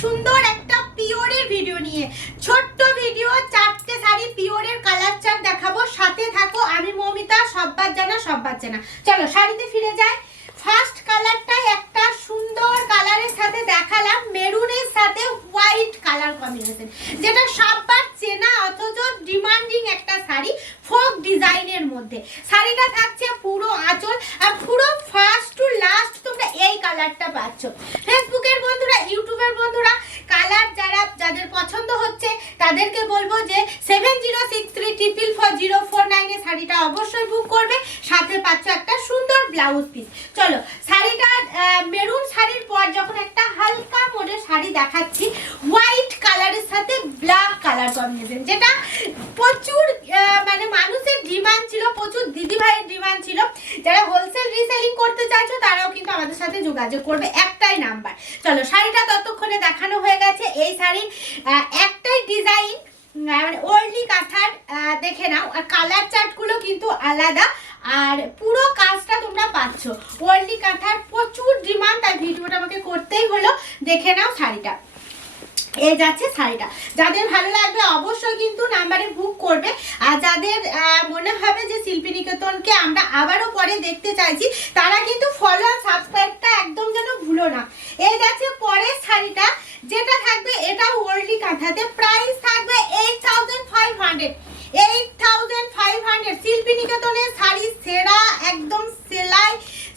সুন্দর একটা পিওরের ভিডিও নিয়ে ছোট্ট ভিডিও, 4টে শাড়ি পিওরের কালার চার্ট দেখাবো। সাথে থাকো, আমি মৌমিতা। সব্বার জানা। চলো শাড়িতে ফিরে যাই। ফার্স্ট কালারটাই একটা সুন্দর কালারের সাথে দেখালাম, মেরুনের সাথে হোয়াইট কালার কম্বিনেশন, যেটা সবার চেনা অথচ ডিমান্ডিং একটা শাড়ি, ফোক ডিজাইনের মধ্যে। শাড়িটা থাকছে পুরো আঁচল, আর পুরো ফার্স্ট টু লাস্ট তোমরা এই কালারটা পাচ্ছ। ফেসবুকের বন্ধুরা, ইউটিউবের বন্ধুরা, কালার যাদের পছন্দ হচ্ছে তাদেরকে বলবো যে 7063444049 এ শাড়িটা অবশ্যই বুক করবে। সাথে পাচ্ছ একটা সুন্দর ব্লাউজ পিস। চলো শাড়িটা, মেরুন শাড়ির পর যখন একটা হালকা মোডের শাড়ি দেখাচ্ছি হোয়াইট কালারের সাথে ব্ল্যাক কালার কম্বিনেশন, যেটা প্রচুর মানে মানুষের ডিমান্ড ছিল, প্রচুর দিদি ভাইয়ের ডিমান্ড ছিল। যারা হোলসেল রিসেলিং করতে চাইছো তারাও কিন্তু আমাদের সাথে যোগাযোগ করবে, একটাই নাম্বার। চলো শাড়িটা ততক্ষণে দেখানো হয়ে গেছে। এই শাড়ির একটাই ডিজাইন, মানে ওল্ডি কাঁথার, দেখে নাও। আর কালার চার্টগুলো কিন্তু আলাদা, আর পুরো কাজটা তোমরা পাচ্ছ। ওল্ডি কাঁথার প্রচুর ডিমান্ড, তাই ভিডিওটা আমাকে করতেই হলো। দেখে নাও শাড়িটা, এই যাচ্ছে শাড়িটা। যাদের ভালো লাগবে অবশ্যই কিন্তু নাম্বারে বুক করবে। আর যাদের মনে হবে যে শিল্পী নিকেতনকে আমরা আবারও পরে দেখতে চাইছি, তারা কিন্তু ফলো আর সাবস্ক্রাইবটা একদম যেন ভুলো না। এই যাচ্ছে পরের শাড়িটা, যেটা থাকবে এটা ওল্ডি কাঁথাতে। প্রাইস থাকবে 8500। 8500 শিল্পী নিকেতনের শাড়ি, সেরা একদম সেলাই,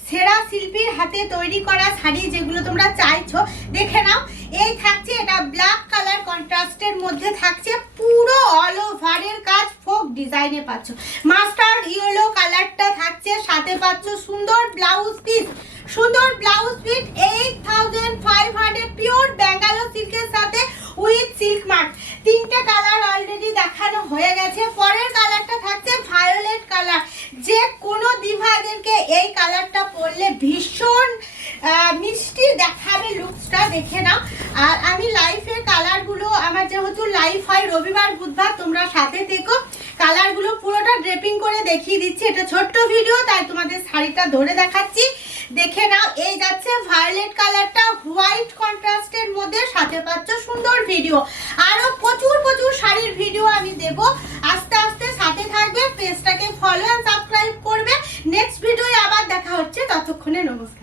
সেরা শিল্পীর হাতে তৈরি করা শাড়ি, যেগুলো তোমরা চাইছো। দেখে নাও, এই থাকছে এটা ব্ল্যাক কালার কন্ট্রাস্টের মধ্যে থাকছে, পুরো অল ওভারের কাজ ফোক ডিজাইনে পাচ্ছ। মাস্টার্ড ইয়েলো কালারটা থাকছে, সাথে পাচ্ছ সুন্দর ব্লাউজ পিস। 8500 পিওর ব্যাঙ্গালোর সিল্কের সাথে উইথ সিল্ক মার্ক। 3টে কালার অলরেডি দেখানো হয়ে গেছে। পরের কালারটা থাকছে ভায়োলেট কালার। যে কোনো দিভাদেরকে এই কালারটা পরলে ভীষণ মিষ্টি দেখাবে লুকসটা, দেখে নাও। আর আমি লাইফের কালারগুলো, আমার যেহেতু লাইফ হয় রবিবার বুধবার, তোমরা সাথে থেকো। কালারগুলো পুরোটা ড্রেপিং করে দেখিয়ে দিচ্ছি। এটা ছোট্ট ভিডিও, তাই তোমাদের শাড়িটা ধরে দেখাচ্ছি। দেখে নাও, এই যাচ্ছে ভায়োলেট কালারটা হোয়াইট কন্ট্রাস্টের মধ্যে, সাথে পাচ্ছ সুন্দর ভিডিও। আরো প্রচুর শাড়ির ভিডিও আমি দেব, আস্তে আস্তে সাথে থাকবে। পেজটাকে ফলো আর সাবস্ক্রাইব করবে। নেক্সট ভিডিওয়ে আবার দেখা হচ্ছে, ততক্ষণে নমস্কার।